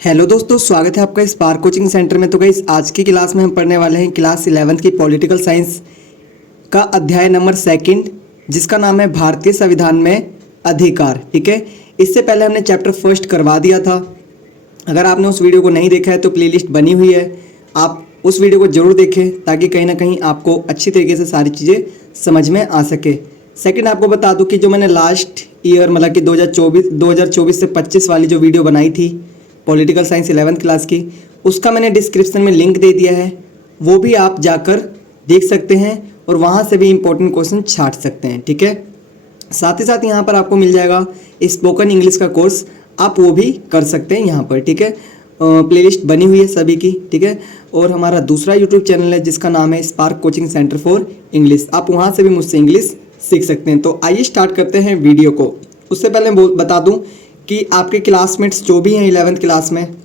Hello दोस्तों, स्वागत है आपका स्पार्क कोचिंग सेंटर में। तो गाइस, आज की क्लास में हम पढ़ने वाले हैं क्लास 11th की पॉलिटिकल साइंस का अध्याय नंबर 2 जिसका नाम है भारतीय संविधान में अधिकार। ठीक है, इससे पहले हमने चैप्टर फर्स्ट करवा दिया था। अगर आपने उस वीडियो को नहीं देखा है तो प्लेलिस्ट बनी हुई है, आप उस वीडियो को जरूर देखें ताकि कहीं ना कहीं आपको अच्छी तरीके से सारी चीज़ें समझ में आ सके। सेकंड, आपको बता दूं कि जो मैंने लास्ट ईयर मतलब कि 2024 से 25 वाली जो वीडियो बनाई थी पॉलिटिकल साइंस 11th क्लास की, उसका मैंने डिस्क्रिप्शन में लिंक दे दिया है, वो भी आप जाकर देख सकते हैं और वहाँ से भी इंपॉर्टेंट क्वेश्चन छाट सकते हैं। ठीक है, साथ ही साथ यहाँ पर आपको मिल जाएगा स्पोकन इंग्लिश का कोर्स, आप वो भी कर सकते हैं यहाँ पर। ठीक है, प्लेलिस्ट बनी हुई है सभी की। ठीक है, और हमारा दूसरा यूट्यूब चैनल है जिसका नाम है spark coaching centre for English, आप वहाँ से भी मुझसे इंग्लिश सीख सकते हैं। तो आइए स्टार्ट करते हैं वीडियो को। उससे पहले बता दूँ कि आपके क्लासमेट्स जो भी हैं 11th क्लास में,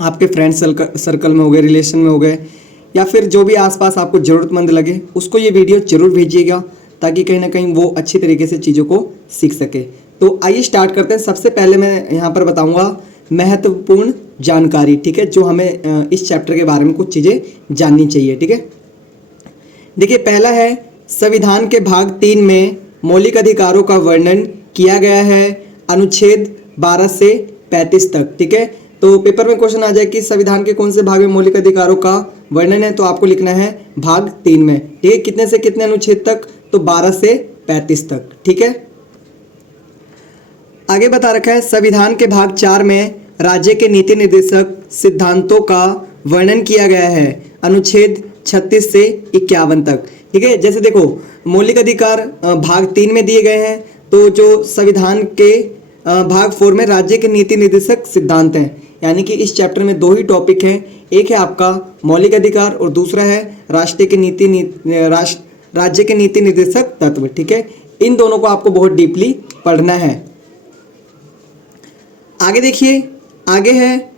आपके फ्रेंड सर्कल में हो गए, रिलेशन में हो गए, या फिर जो भी आसपास आपको ज़रूरतमंद लगे, उसको ये वीडियो जरूर भेजिएगा ताकि कहीं ना कहीं वो अच्छी तरीके से चीज़ों को सीख सके। तो आइए स्टार्ट करते हैं। सबसे पहले मैं यहाँ पर बताऊँगा महत्वपूर्ण जानकारी। ठीक है, जो हमें इस चैप्टर के बारे में कुछ चीज़ें जाननी चाहिए। ठीक है, देखिए, पहला है संविधान के भाग 3 में मौलिक अधिकारों का वर्णन किया गया है, अनुच्छेद 12 से 35 तक। ठीक है, तो पेपर में क्वेश्चन आ जाए कि संविधान के कौन से भाग में मौलिक अधिकारों का वर्णन है, तो आपको लिखना है भाग 3 में। ठीक है, कितने से कितने अनुच्छेद तक, तो 12 से 35 तक। ठीक है, आगे बता रखा है संविधान के भाग 4 में राज्य के नीति निर्देशक सिद्धांतों का वर्णन किया गया है, अनुच्छेद 36 से 51 तक। ठीक है, जैसे देखो, मौलिक अधिकार भाग 3 में दिए गए हैं, तो जो संविधान के भाग 4 में राज्य के नीति निर्देशक सिद्धांत हैं, यानी कि इस चैप्टर में दो ही टॉपिक हैं, एक है आपका मौलिक अधिकार और दूसरा है राज्य के नीति निर्देशक तत्व। ठीक है, इन दोनों को आपको बहुत डीपली पढ़ना है। आगे देखिए, आगे है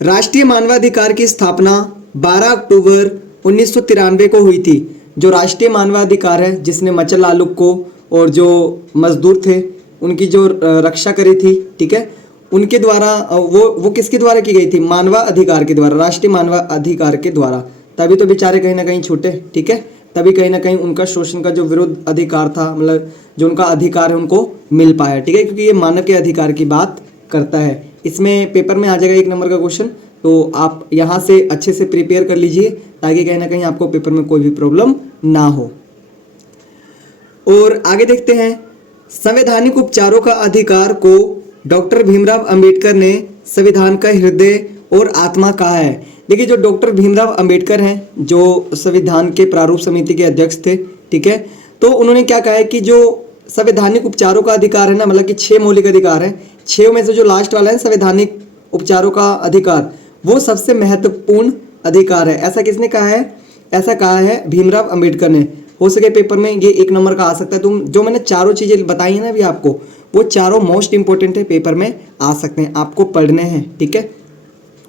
राष्ट्रीय मानवाधिकार की स्थापना 12 अक्टूबर 1993 को हुई थी। जो राष्ट्रीय मानवाधिकार है, जिसने मचल आलूक को और जो मजदूर थे उनकी जो रक्षा करी थी, ठीक है, उनके द्वारा वो किसके द्वारा की गई थी, मानवा अधिकार के द्वारा, राष्ट्रीय मानवा अधिकार के द्वारा। तभी तो बेचारे कहीं ना कहीं छूटे। ठीक है, तभी कहीं ना कहीं उनका शोषण का जो विरुद्ध अधिकार था, मतलब जो उनका अधिकार है, उनको मिल पाया। ठीक है, क्योंकि ये मानव के अधिकार की बात करता है। इसमें पेपर में आ जाएगा 1 नंबर का क्वेश्चन, तो आप यहाँ से अच्छे से प्रिपेयर कर लीजिए ताकि कहीं ना कहीं आपको पेपर में कोई भी प्रॉब्लम ना हो। और आगे देखते हैं, संवैधानिक उपचारों का अधिकार को डॉक्टर भीमराव अंबेडकर ने संविधान का हृदय और आत्मा कहा है। देखिए, जो डॉक्टर भीमराव अंबेडकर हैं, जो संविधान के प्रारूप समिति के अध्यक्ष थे, ठीक है, तो उन्होंने क्या कहा है कि जो संवैधानिक उपचारों का अधिकार है ना, मतलब कि 6 मौलिक अधिकार हैं, 6 में से जो लास्ट वाला है संवैधानिक उपचारों का अधिकार, वो सबसे महत्वपूर्ण अधिकार है। ऐसा किसने कहा है? ऐसा कहा है भीमराव अंबेडकर ने। हो सके पेपर में ये 1 नंबर का आ सकता है। तुम जो मैंने चारों चीज़ें बताई हैं ना अभी आपको, वो चारों मोस्ट इंपॉर्टेंट है, पेपर में आ सकते हैं, आपको पढ़ने हैं। ठीक है,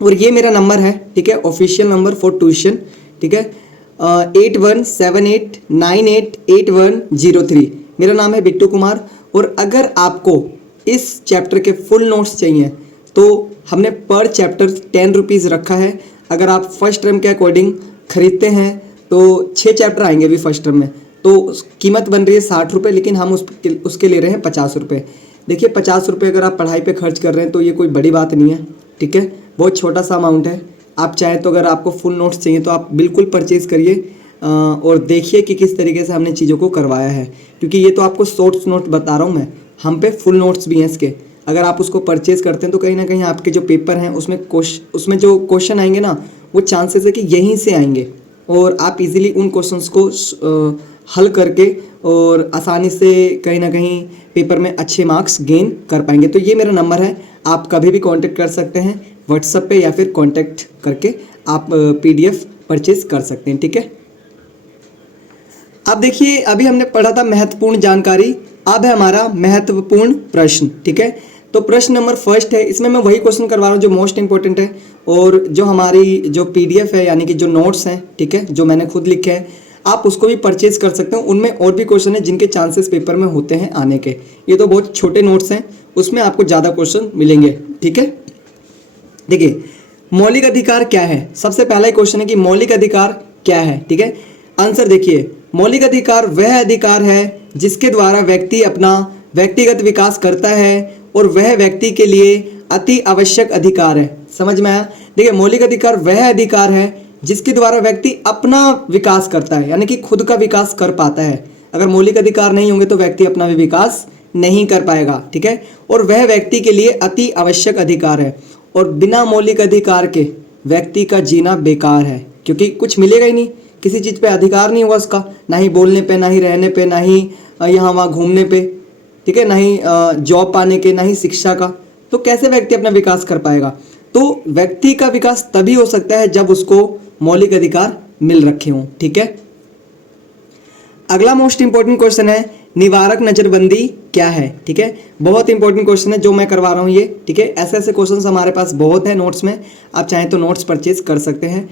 और ये मेरा नंबर है, ठीक है, ऑफिशियल नंबर फॉर ट्यूशन। ठीक है, 8178988103। मेरा नाम है बिट्टू कुमार। और अगर आपको इस चैप्टर के फुल नोट्स चाहिए तो हमने पर चैप्टर 10 रुपीज़ रखा है। अगर आप फर्स्ट टर्म के अकॉर्डिंग खरीदते हैं तो 6 चैप्टर आएंगे अभी फर्स्ट टर्म में, तो कीमत बन रही है 60 रुपये, लेकिन हम उसके ले रहे हैं 50 रुपये। देखिए, 50 रुपये अगर आप पढ़ाई पे खर्च कर रहे हैं तो ये कोई बड़ी बात नहीं है। ठीक है, बहुत छोटा सा अमाउंट है। आप चाहें तो अगर आपको फुल नोट्स चाहिए तो आप बिल्कुल परचेज़ करिए और देखिए कि किस तरीके से हमने चीज़ों को करवाया है, क्योंकि ये तो आपको शॉर्ट्स नोट बता रहा हूँ मैं, हम पे फुल नोट्स भी हैं इसके। अगर आप उसको परचेज़ करते हैं तो कहीं ना कहीं आपके जो पेपर हैं उसमें जो क्वेश्चन आएंगे ना, वो चांसेस है कि यहीं से आएंगे और आप इजीली उन क्वेश्चंस को हल करके और आसानी से कहीं ना कहीं पेपर में अच्छे मार्क्स गेन कर पाएंगे। तो ये मेरा नंबर है, आप कभी भी कांटेक्ट कर सकते हैं व्हाट्सएप पे, या फिर कांटेक्ट करके आप PDF परचेज कर सकते हैं। ठीक है, अब देखिए, अभी हमने पढ़ा था महत्वपूर्ण जानकारी, अब है हमारा महत्वपूर्ण प्रश्न। ठीक है, तो प्रश्न नंबर फर्स्ट है, इसमें मैं वही क्वेश्चन करवा रहा हूँ जो मोस्ट इंपॉर्टेंट है, और जो हमारी जो PDF है, यानी कि जो नोट्स हैं, ठीक है, जो मैंने खुद लिखे हैं, आप उसको भी परचेज कर सकते हो। उनमें और भी क्वेश्चन है जिनके चांसेस पेपर में होते हैं आने के। ये तो बहुत छोटे नोट्स हैं, उसमें आपको ज़्यादा क्वेश्चन मिलेंगे। ठीक है, देखिए मौलिक अधिकार क्या है, सबसे पहला ही क्वेश्चन है कि मौलिक अधिकार क्या है। ठीक है, आंसर देखिए, मौलिक अधिकार वह अधिकार है जिसके द्वारा व्यक्ति अपना व्यक्तिगत विकास करता है और वह व्यक्ति के लिए अति आवश्यक अधिकार है। समझ में आया? देखिए मौलिक अधिकार वह अधिकार है जिसके द्वारा व्यक्ति अपना विकास करता है, यानी कि खुद का विकास कर पाता है। अगर मौलिक अधिकार नहीं होंगे तो व्यक्ति अपना भी विकास नहीं कर पाएगा। ठीक है, और वह व्यक्ति के लिए अति आवश्यक अधिकार है, और बिना मौलिक अधिकार के व्यक्ति का जीना बेकार है, क्योंकि कुछ मिलेगा ही नहीं, किसी चीज़ पे अधिकार नहीं होगा उसका, ना ही बोलने पे, ना ही रहने पे, ना ही यहाँ वहाँ घूमने पे, ठीक है, ना ही जॉब पाने के, ना ही शिक्षा का। तो कैसे व्यक्ति अपना विकास कर पाएगा? तो व्यक्ति का विकास तभी हो सकता है जब उसको मौलिक अधिकार मिल रखे हों। ठीक है, अगला मोस्ट इंपॉर्टेंट क्वेश्चन है निवारक नजरबंदी क्या है। ठीक है, बहुत इंपॉर्टेंट क्वेश्चन है जो मैं करवा रहा हूँ ये। ठीक है, ऐसे ऐसे क्वेश्चंस हमारे पास बहुत है नोट्स में, आप चाहें तो नोट्स परचेज कर सकते हैं।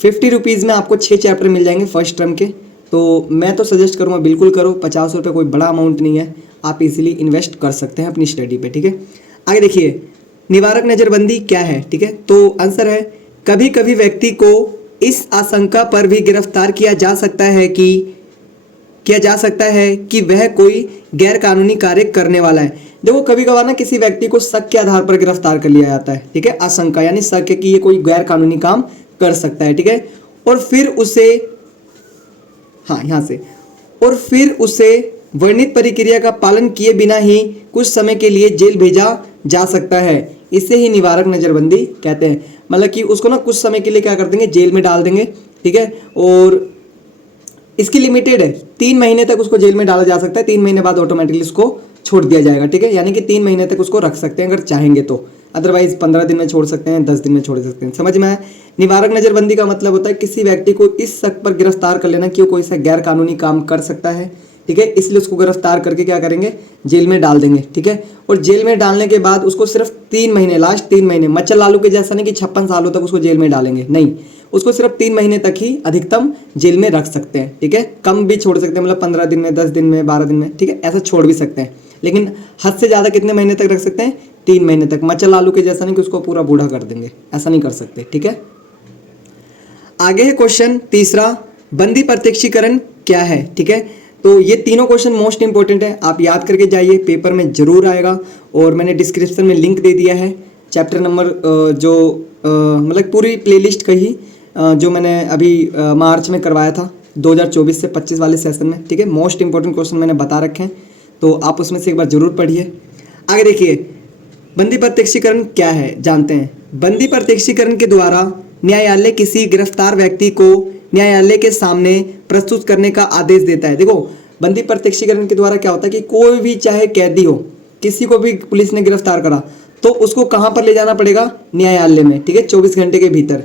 50 रुपीज़ में आपको 6 चैप्टर मिल जाएंगे फर्स्ट टर्म के। तो मैं तो सजेस्ट करूँगा बिल्कुल करो, 50 रुपये कोई बड़ा अमाउंट नहीं है, आप इजीली इन्वेस्ट कर सकते हैं अपनी स्टडी पे। ठीक है, आगे देखिए निवारक नजरबंदी क्या है। ठीक है, तो आंसर है कभी कभी व्यक्ति को इस आशंका पर भी गिरफ्तार किया जा सकता है कि वह कोई गैर कानूनी कार्य करने वाला है। देखो कभी कभार ना किसी व्यक्ति को शक के आधार पर गिरफ्तार कर लिया जाता है। ठीक है, आशंका यानी शक है कि ये कोई गैर कानूनी काम कर सकता है। ठीक है, और फिर उसे वर्णित प्रक्रिया का पालन किए बिना ही कुछ समय के लिए जेल भेजा जा सकता है। इसे ही निवारक नजरबंदी कहते हैं। मतलब कि उसको ना कुछ समय के लिए क्या कर देंगे, जेल में डाल देंगे। ठीक है, और इसकी लिमिटेड है, 3 महीने तक उसको जेल में डाला जा सकता है, 3 महीने बाद ऑटोमेटिकली उसको छोड़ दिया जाएगा। ठीक है, यानी कि 3 महीने तक उसको रख सकते हैं अगर चाहेंगे तो, अदरवाइज 15 दिन में छोड़ सकते हैं, 10 दिन में छोड़ सकते हैं। समझ में आया? निवारक नजरबंदी का मतलब होता है किसी व्यक्ति को इस शक पर गिरफ्तार कर लेना कि वो कोई सा गैर कानूनी काम कर सकता है। ठीक है, इसलिए उसको गिरफ्तार करके क्या करेंगे, जेल में डाल देंगे। ठीक है, और जेल में डालने के बाद उसको सिर्फ 3 महीने, लास्ट 3 महीने, मच्छर लालू के जैसा नहीं कि 56 सालों तक उसको जेल में डालेंगे, नहीं, उसको सिर्फ 3 महीने तक ही अधिकतम जेल में रख सकते हैं। ठीक है, कम भी छोड़ सकते हैं, मतलब 15 दिन में, 10 दिन में, 12 दिन में। ठीक है, ऐसा छोड़ भी सकते हैं, लेकिन हद से ज़्यादा कितने महीने तक रख सकते हैं, 3 महीने तक। मच्छर लालू के जैसा नहीं कि उसको पूरा बूढ़ा कर देंगे, ऐसा नहीं कर सकते। ठीक है, आगे है क्वेश्चन तीसरा, बंदी प्रत्यक्षीकरण क्या है। ठीक है, तो ये तीनों क्वेश्चन मोस्ट इंपॉर्टेंट है, आप याद करके जाइए, पेपर में जरूर आएगा। और मैंने डिस्क्रिप्शन में लिंक दे दिया है चैप्टर नंबर मतलब पूरी प्लेलिस्ट का ही जो मैंने अभी मार्च में करवाया था 2024 से 25 वाले सेशन में। ठीक है, मोस्ट इंपॉर्टेंट क्वेश्चन मैंने बता रखे हैं, तो आप उसमें से एक बार जरूर पढ़िए। आगे देखिए बंदी प्रत्यक्षीकरण क्या है, जानते हैं। बंदी प्रत्यक्षीकरण के द्वारा न्यायालय किसी गिरफ्तार व्यक्ति को न्यायालय के सामने प्रस्तुत करने का आदेश देता है। देखो बंदी प्रत्यक्षीकरण के द्वारा क्या होता है कि कोई भी चाहे कैदी हो, किसी को भी पुलिस ने गिरफ्तार करा तो उसको कहाँ पर ले जाना पड़ेगा, न्यायालय में। ठीक है, 24 घंटे के भीतर।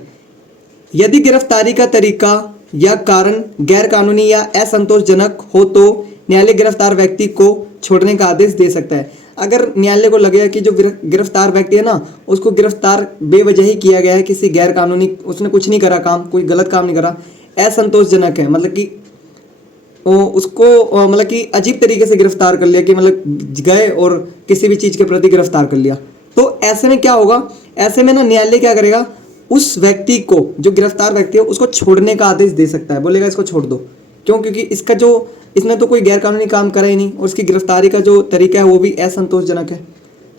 यदि गिरफ्तारी का तरीका या कारण गैर कानूनी या असंतोषजनक हो तो न्यायालय गिरफ्तार व्यक्ति को छोड़ने का आदेश दे सकता है। अगर न्यायालय को लगेगा कि जो गिरफ्तार व्यक्ति है ना, उसको गिरफ्तार बेवजह ही किया गया है, किसी गैर कानूनी, उसने कुछ नहीं करा काम, कोई गलत काम नहीं करा, असंतोषजनक है, मतलब कि उसको मतलब कि अजीब तरीके से गिरफ्तार कर लिया, कि मतलब गए और किसी भी चीज़ के प्रति गिरफ्तार कर लिया, तो ऐसे में क्या होगा, ऐसे में ना न्यायालय क्या करेगा, उस व्यक्ति को, जो गिरफ्तार व्यक्ति है, उसको छोड़ने का आदेश दे सकता है। बोलेगा इसको छोड़ दो, क्यों, क्योंकि इसने तो कोई गैर कानूनी काम करा ही नहीं, और उसकी गिरफ्तारी का जो तरीका है वो भी असंतोषजनक है।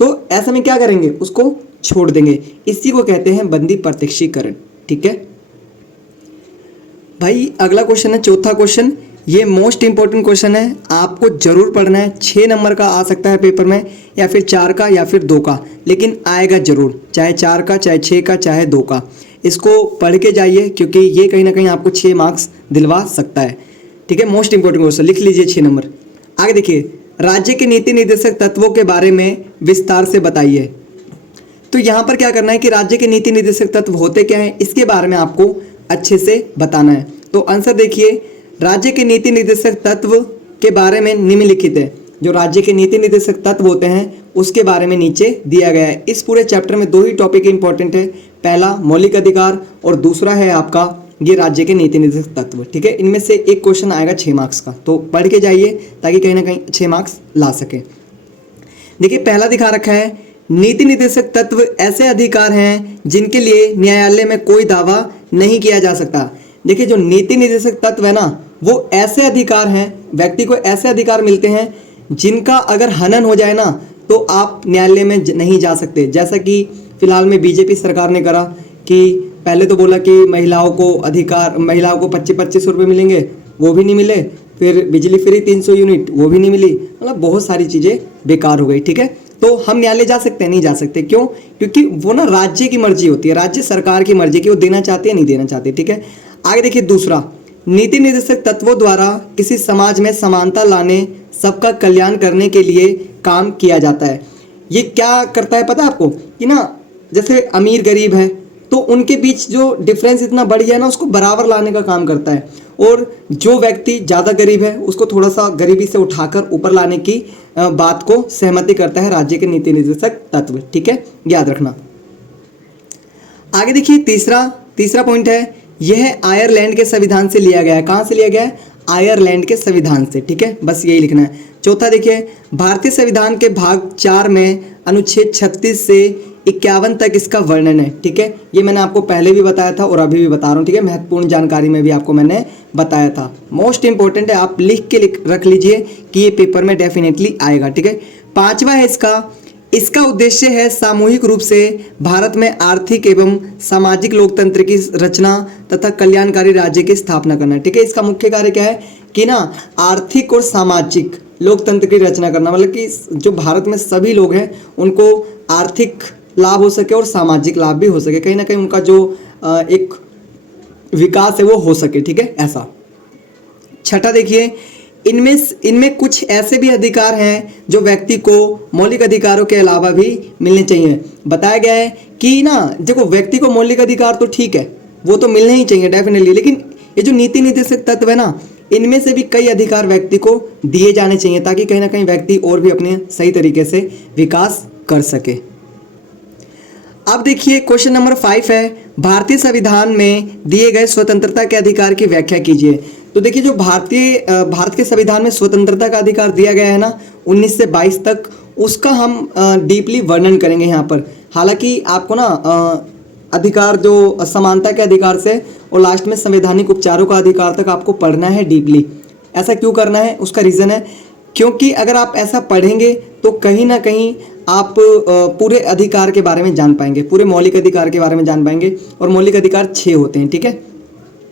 तो ऐसे में क्या करेंगे, उसको छोड़ देंगे। इसी को कहते हैं बंदी प्रत्यक्षीकरण। ठीक है भाई, अगला क्वेश्चन है चौथा क्वेश्चन, ये मोस्ट इंपॉर्टेंट क्वेश्चन है, आपको जरूर पढ़ना है। 6 नंबर का आ सकता है पेपर में, या फिर 4 का, या फिर 2 का, लेकिन आएगा जरूर, चाहे 4 का, चाहे 6 का, चाहे 2 का। इसको पढ़ के जाइए, क्योंकि ये कहीं ना कहीं आपको 6 मार्क्स दिलवा सकता है। ठीक है, मोस्ट इंपॉर्टेंट क्वेश्चन लिख लीजिए 6 नंबर। आगे देखिए, राज्य के नीति निर्देशक तत्वों के बारे में विस्तार से बताइए। तो यहाँ पर क्या करना है कि राज्य के नीति निर्देशक तत्व होते क्या हैं, इसके बारे में आपको अच्छे से बताना है। तो आंसर देखिए, राज्य के नीति निर्देशक तत्व के बारे में निम्नलिखित है। जो राज्य के नीति निर्देशक तत्व होते हैं उसके बारे में नीचे दिया गया है। इस पूरे चैप्टर में 2 ही टॉपिक इंपॉर्टेंट है, पहला मौलिक अधिकार और दूसरा है आपका ये राज्य के नीति निर्देशक तत्व। ठीक है, इनमें से एक क्वेश्चन आएगा 6 मार्क्स का, तो पढ़ के जाइए ताकि कहीं ना कहीं 6 मार्क्स ला सके। देखिए पहला दिखा रखा है नीति निर्देशक तत्व ऐसे अधिकार हैं जिनके लिए न्यायालय में कोई दावा नहीं किया जा सकता। देखिए जो नीति निर्देशक तत्व है ना, वो ऐसे अधिकार हैं, व्यक्ति को ऐसे अधिकार मिलते हैं जिनका अगर हनन हो जाए ना तो आप न्यायालय में नहीं जा सकते। जैसा कि फिलहाल में बीजेपी सरकार ने करा कि पहले तो बोला कि महिलाओं को 25-25 रुपये मिलेंगे, वो भी नहीं मिले। फिर बिजली फ्री 300 यूनिट, वो भी नहीं मिली। मतलब बहुत सारी चीज़ें बेकार हो गई। ठीक है, तो हम न्यायालय जा सकते हैं? नहीं जा सकते। क्यों? क्योंकि वो ना राज्य की मर्जी होती है, राज्य सरकार की मर्जी कि वो देना चाहती है नहीं देना चाहती। ठीक है, आगे देखिए दूसरा, नीति निर्देशक तत्वों द्वारा किसी समाज में समानता लाने, सबका कल्याण करने के लिए काम किया जाता है। ये क्या करता है पता है आपको कि ना, जैसे अमीर गरीब है तो उनके बीच जो डिफरेंस इतना बढ़ गया ना, उसको बराबर लाने का काम करता है। और जो व्यक्ति ज़्यादा गरीब है उसको थोड़ा सा गरीबी से उठाकर ऊपर लाने की बात को सहमति करता है राज्य के नीति निर्देशक तत्व। ठीक है, याद रखना। आगे देखिए तीसरा पॉइंट है, यह आयरलैंड के संविधान से लिया गया है। कहाँ से लिया गया है? आयरलैंड के संविधान से। ठीक है, बस यही लिखना है। चौथा देखिए, भारतीय संविधान के भाग 4 में अनुच्छेद 36 से 51 तक इसका वर्णन है। ठीक है, ये मैंने आपको पहले भी बताया था और अभी भी बता रहा हूँ। ठीक है, महत्वपूर्ण जानकारी में भी आपको मैंने बताया था। मोस्ट इंपॉर्टेंट है, आप लिख के रख लीजिए कि ये पेपर में डेफिनेटली आएगा। ठीक है, पांचवा है इसका उद्देश्य है सामूहिक रूप से भारत में आर्थिक एवं सामाजिक लोकतंत्र की रचना तथा कल्याणकारी राज्य की स्थापना करना। ठीक है, इसका मुख्य कार्य क्या है कि ना, आर्थिक और सामाजिक लोकतंत्र की रचना करना। मतलब कि जो भारत में सभी लोग हैं उनको आर्थिक लाभ हो सके और सामाजिक लाभ भी हो सके, कहीं ना कहीं उनका जो एक विकास है वो हो सके। ठीक है, ऐसा। छठा देखिए, इनमें कुछ ऐसे भी अधिकार हैं जो व्यक्ति को मौलिक अधिकारों के अलावा भी मिलने चाहिए। बताया गया है कि ना, देखो व्यक्ति को मौलिक अधिकार तो ठीक है, वो तो मिलने ही चाहिए डेफिनेटली, लेकिन ये जो नीति निर्देशक तत्व है ना, इनमें से भी कई अधिकार व्यक्ति को दिए जाने चाहिए ताकि कहीं ना कहीं व्यक्ति और भी अपने सही तरीके से विकास कर सके। अब देखिए क्वेश्चन नंबर 5 है, भारतीय संविधान में दिए गए स्वतंत्रता के अधिकार की व्याख्या कीजिए। तो देखिए जो भारत के संविधान में स्वतंत्रता का अधिकार दिया गया है ना 19 से 22 तक, उसका हम डीपली वर्णन करेंगे यहाँ पर। हालांकि आपको ना अधिकार जो समानता के अधिकार से और लास्ट में संवैधानिक उपचारों का अधिकार तक आपको पढ़ना है डीपली। ऐसा क्यों करना है? उसका रीज़न है क्योंकि अगर आप ऐसा पढ़ेंगे तो कहीं ना कहीं आप पूरे अधिकार के बारे में जान पाएंगे, पूरे मौलिक अधिकार के बारे में जान पाएंगे। और मौलिक अधिकार 6 होते हैं। ठीक है,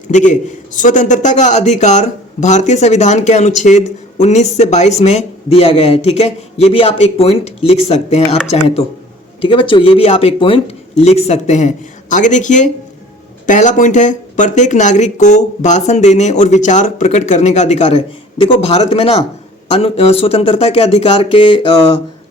देखिए स्वतंत्रता का अधिकार भारतीय संविधान के अनुच्छेद 19 से 22 में दिया गया है। ठीक है, ये भी आप एक पॉइंट लिख सकते हैं आप चाहें तो। ठीक है बच्चों, ये भी आप एक पॉइंट लिख सकते हैं। आगे देखिए, पहला पॉइंट है, प्रत्येक नागरिक को भाषण देने और विचार प्रकट करने का अधिकार है। देखो भारत में ना स्वतंत्रता के अधिकार के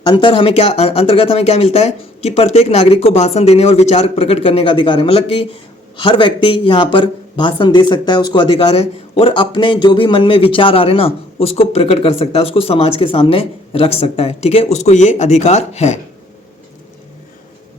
अंतर्गत हमें क्या मिलता है कि प्रत्येक नागरिक को भाषण देने और विचार प्रकट करने का अधिकार है। मतलब कि हर व्यक्ति यहाँ पर भाषण दे सकता है, उसको अधिकार है, और अपने जो भी मन में विचार आ रहे ना उसको प्रकट कर सकता है, उसको समाज के सामने रख सकता है। ठीक है, उसको ये अधिकार है।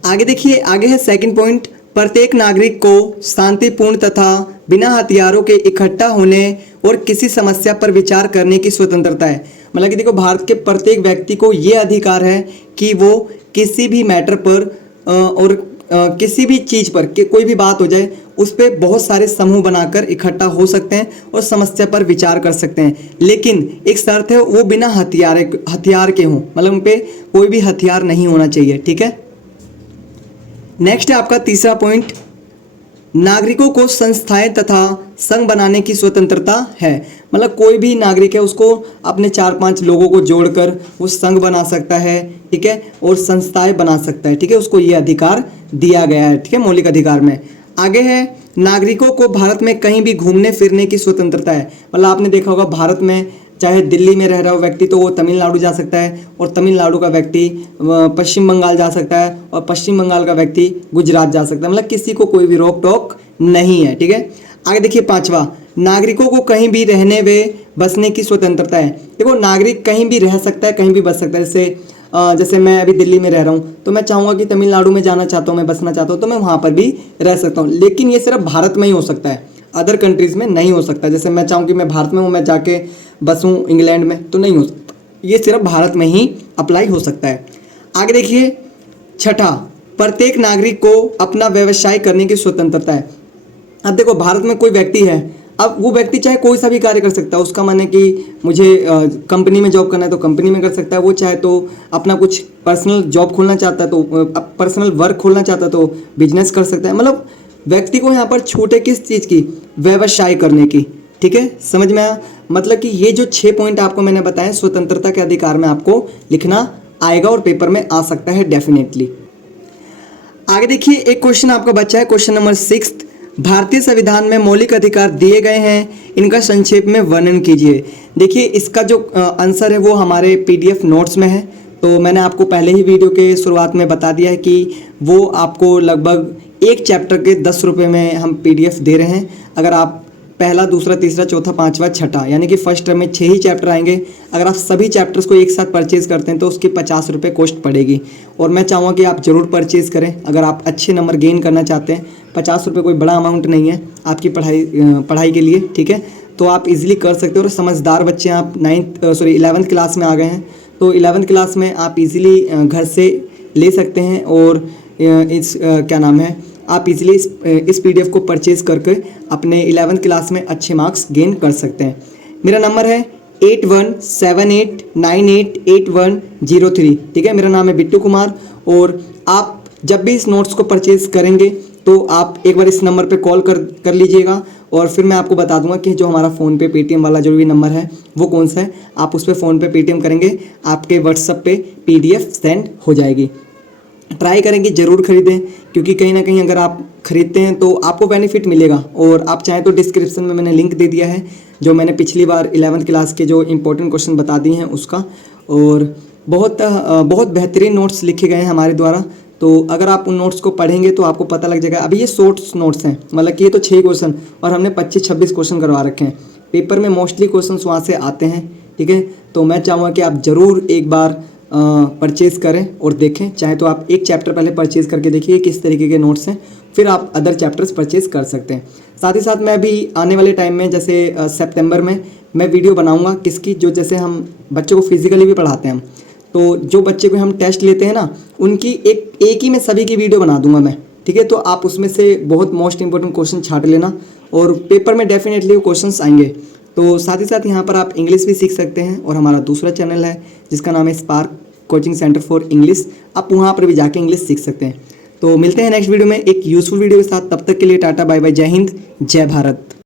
आगे देखिए, आगे है सेकंड पॉइंट, प्रत्येक नागरिक को शांतिपूर्ण तथा बिना हथियारों के इकट्ठा होने और किसी समस्या पर विचार करने की स्वतंत्रता है। मतलब कि देखो भारत के प्रत्येक व्यक्ति को ये अधिकार है कि वो किसी भी मैटर पर और किसी भी चीज़ पर कोई भी बात हो जाए उस पर बहुत सारे समूह बनाकर इकट्ठा हो सकते हैं और समस्या पर विचार कर सकते हैं। लेकिन एक शर्त है, वो बिना हथियार के हों, मतलब उन पर कोई भी हथियार नहीं होना चाहिए। ठीक है, नेक्स्ट है आपका तीसरा पॉइंट, नागरिकों को संस्थाएं तथा संघ बनाने की स्वतंत्रता है। मतलब कोई भी नागरिक है उसको अपने 4-5 लोगों को जोड़कर वो संघ बना सकता है। ठीक है, और संस्थाएं बना सकता है। ठीक है, उसको ये अधिकार दिया गया है। ठीक है, मौलिक अधिकार में। आगे है, नागरिकों को भारत में कहीं भी घूमने फिरने की स्वतंत्रता है। मतलब आपने देखा होगा भारत में चाहे दिल्ली में रह रहा हो व्यक्ति तो वो तमिलनाडु जा सकता है, और तमिलनाडु का व्यक्ति पश्चिम बंगाल जा सकता है, और पश्चिम बंगाल का व्यक्ति गुजरात जा सकता है। मतलब किसी को कोई भी रोक टोक नहीं है। ठीक है, आगे देखिए पांचवा, नागरिकों को कहीं भी रहने व बसने की स्वतंत्रता है। देखो नागरिक कहीं भी रह सकता है, कहीं भी बस सकता है। जैसे मैं अभी दिल्ली में रह रहा हूँ तो मैं चाहूँगा कि तमिलनाडु में जाना चाहता हूँ, मैं बसना चाहता हूँ तो मैं वहाँ पर भी रह सकता हूँ। लेकिन ये सिर्फ भारत में ही हो सकता है, अदर कंट्रीज़ में नहीं हो सकता। जैसे मैं चाहूँ कि मैं भारत में हूँ, मैं जाके बसूँ इंग्लैंड में, तो नहीं हो सकता। ये सिर्फ भारत में ही अप्लाई हो सकता है। आगे देखिए, छठा, प्रत्येक नागरिक को अपना व्यवसाय करने की स्वतंत्रता है। अब देखो, भारत में कोई व्यक्ति है, अब वो व्यक्ति चाहे कोई सा भी कार्य कर सकता है। उसका मन है कि मुझे कंपनी में जॉब करना है तो कंपनी में कर सकता है, वो चाहे तो अपना कुछ पर्सनल जॉब खोलना चाहता है तो पर्सनल वर्क खोलना चाहता है तो बिजनेस कर सकता है। मतलब व्यक्ति को यहाँ पर छूट है किस चीज़ की? व्यवसाय करने की। ठीक है, समझ में आया? मतलब कि ये जो 6 पॉइंट आपको मैंने बताया स्वतंत्रता के अधिकार में आपको लिखना आएगा और पेपर में आ सकता है डेफिनेटली। आगे देखिए, एक क्वेश्चन आपका बच्चा है, क्वेश्चन नंबर 6। भारतीय संविधान में मौलिक अधिकार दिए गए हैं, इनका संक्षेप में वर्णन कीजिए। देखिए, इसका जो आंसर है वो हमारे पीडीएफ नोट्स में है। तो मैंने आपको पहले ही वीडियो के शुरुआत में बता दिया है कि वो आपको लगभग एक चैप्टर के 10 रुपये में हम पीडीएफ दे रहे हैं। अगर आप पहला, दूसरा, तीसरा, चौथा, पांचवा, छठा यानी कि फर्स्ट टर्म में 6 ही चैप्टर आएंगे। अगर आप सभी चैप्टर्स को एक साथ परचेज करते हैं तो उसकी 50 रुपये कॉस्ट पड़ेगी। और मैं चाहूँगा कि आप ज़रूर परचेज़ करें अगर आप अच्छे नंबर गेन करना चाहते हैं। 50 रुपये कोई बड़ा अमाउंट नहीं है आपकी पढ़ाई के लिए। ठीक है, तो आप इजीली कर सकते हो। और समझदार बच्चे हैं आप, 11वीं क्लास में आ गए हैं तो 11वीं क्लास में आप इजीली घर से ले सकते हैं। और क्या नाम है, आप इजीली इस पीडीएफ को परचेज करके अपने 11वीं क्लास में अच्छे मार्क्स गेन कर सकते हैं। मेरा नंबर है 8178988103। ठीक है, मेरा नाम है बिट्टू कुमार। और आप जब भी इस नोट्स को परचेज करेंगे तो आप एक बार इस नंबर पे कॉल कर लीजिएगा और फिर मैं आपको बता दूंगा कि जो हमारा फ़ोनपे पेटीएम वाला जो भी नंबर है वो कौन सा है। आप उस पर फ़ोनपे पेटीएम करेंगे, आपके व्हाट्सएप पे पीडीएफ सेंड हो जाएगी। ट्राई करेंगे, ज़रूर खरीदें, क्योंकि कहीं ना कहीं अगर आप खरीदते हैं तो आपको बेनिफिट मिलेगा। और आप चाहें तो डिस्क्रिप्शन में मैंने लिंक दे दिया है जो मैंने पिछली बार 11वीं क्लास के जो इंपॉर्टेंट क्वेश्चन बता दिए हैं उसका। और बहुत बेहतरीन नोट्स लिखे गए हैं हमारे द्वारा। तो अगर आप उन नोट्स को पढ़ेंगे तो आपको पता लग जाएगा। अभी ये शॉर्ट्स नोट्स हैं, मतलब कि ये तो 6 क्वेश्चन और हमने 25-26 क्वेश्चन करवा रखे हैं। पेपर में मोस्टली क्वेश्चन वहाँ से आते हैं। ठीक है, तो मैं चाहूँगा कि आप ज़रूर एक बार परचेज़ करें और देखें। चाहे तो आप एक चैप्टर पहले परचेज़ करके देखिए किस तरीके के नोट्स हैं, फिर आप अदर चैप्टर्स परचेज़ कर सकते हैं। साथ ही साथ मैं भी आने वाले टाइम में जैसे सितंबर में मैं वीडियो बनाऊंगा किसकी, जो जैसे हम बच्चों को फिजिकली भी पढ़ाते हैं हम, तो जो बच्चे को हम टेस्ट लेते हैं ना, उनकी एक ही में सभी की वीडियो बना दूंगा मैं। ठीक है, तो आप उसमें से बहुत मोस्ट इंपॉर्टेंट क्वेश्चन छांट लेना और पेपर में डेफिनेटली वो क्वेश्चंस आएंगे। तो साथ ही साथ यहाँ पर आप इंग्लिश भी सीख सकते हैं। और हमारा दूसरा चैनल है जिसका नाम है spark coaching centre for English, आप वहाँ पर भी जाके इंग्लिश सीख सकते हैं। तो मिलते हैं नेक्स्ट वीडियो में एक यूजफुल वीडियो के साथ। तब तक के लिए टाटा बाय बाय, जय हिंद, जय भारत।